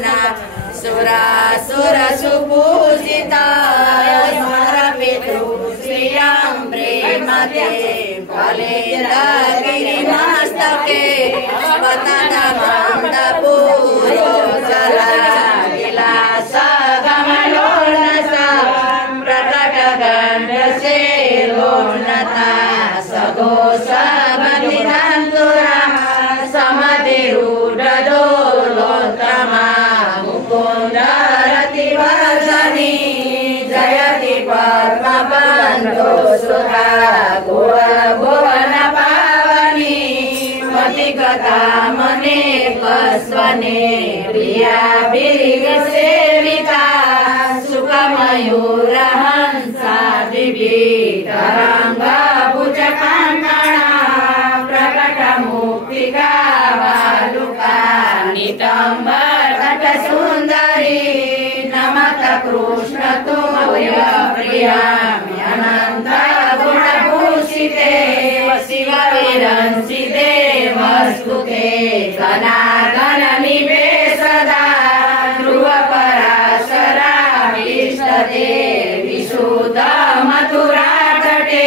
भावना सुरासुर सुपूजिता पितृश्रियां प्रेमते फलेन्द्रगिरिमस्तके पतनमन्दपूरोज्ज्वला विलासगमनोन्नता प्रकटगण्डशेलोन्नता सघोषमधिधन्तुरा समतिरूढदोलोत्तमा मुकुन्दरतिवर्धनी जयति पद्मबन्धो सुधा भुवन पावनी मतिगता मने कस्वने प्रिया सेविता सुखमयूरहंसा दिव्यतरङ्ग भुजकाङ्कणा प्रकटमुक्तिका वालुका नितम्बर सुन्दरी नमत कृष्ण तुमय प्रियाम्यनन्त गुणभूषिते शिव विरंसिते वस्तुते जनार्दन निवेशदा ध्रुवपराशरा विष्टते विशुद्ध मथुरा तटे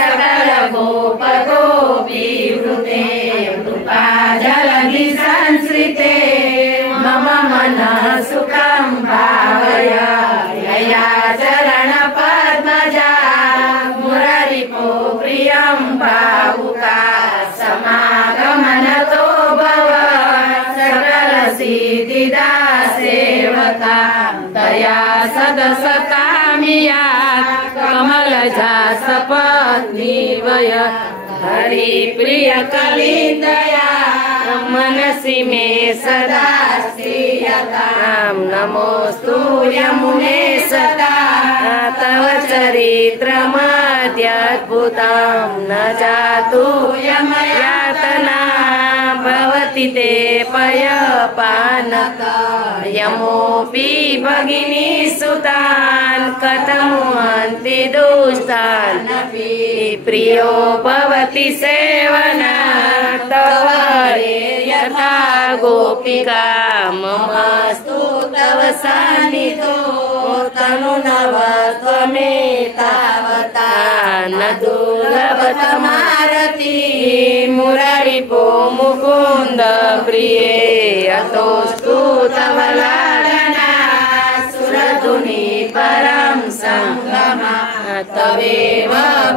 सकल गोप गोपीवृते कृपा जलधि संश्रिते मम मनः सुखं भावय यया चरण पद्मजा मुरारिपो प्रियं भावुका समागमनतो भव सकल सिद्धिदा सेवका तया सदसतामिया कमलजा सपत्नीवय हरि प्रिय कलिन्दया मनसि मे सदा श्रीयतां नमोऽस्तु यमुने सदा तव चरित्रमत्यद्भुतं न जातु यमयातना भवति ते पयपानक यमोऽपि भगिनी सुतान् कथमुहन्ति दुष्टान् प्रियो भवति सेवना तव हरे यथा गोपिका ममस्तु तव सान्निधो तनु नव त्वमेतावता न दुर्लभतमारति मुरारिपो मुकुन्द प्रिये अतोऽस्तु तव लालना सुरधुनी परं सङ्गमा तवेव